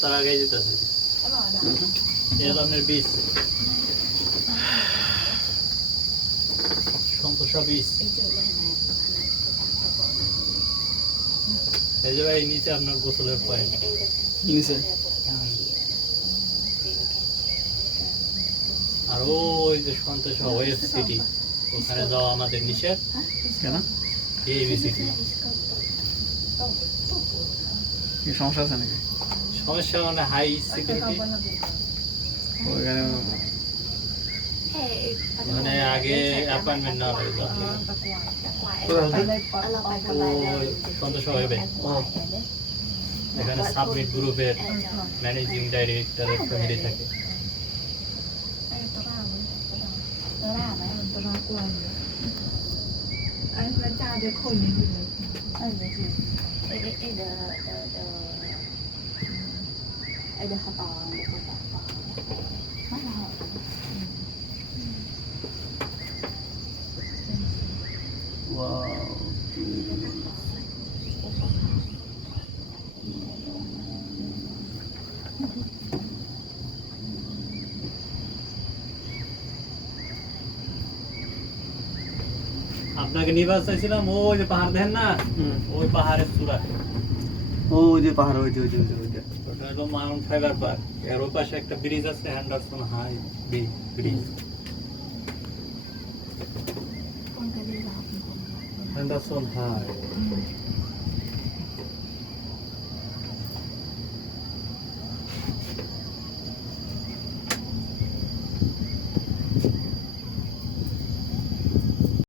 তার আগে যেতেছে এলামের বীজ সন্তোষা বীজ এই যে ভাই নিচে আপনার গোসলের পয়েন্ট নিচে আর ওই যে সন্তোষা ওয়েব সিটি ওখানে যাওয়া আমাদের নিষেধ কেন এবিসিটি কি সমস্যা আছে নাকি সমস্যা মানে হাই সিকিউরিটি ওইখানে মানে আগে অ্যাপয়েন্টমেন্ট না হয়ে যাবে সন্তোষা ওয়েবে এখানে সাবমিট গ্রুপের ম্যানেজিং ডাইরেক্টরের ফ্যামিলি থাকে আপনাকে নিবাস চাইছিলাম ওই যে পাহাড় দেখেন না ওই পাহাড়ের চূড়া ওই যে পাহাড় ওই যে ওটা হলো মাউন্ট ফাইবার পার্ক এর ওই পাশে একটা ব্রিজ আছে Henderson high bridge Henderson high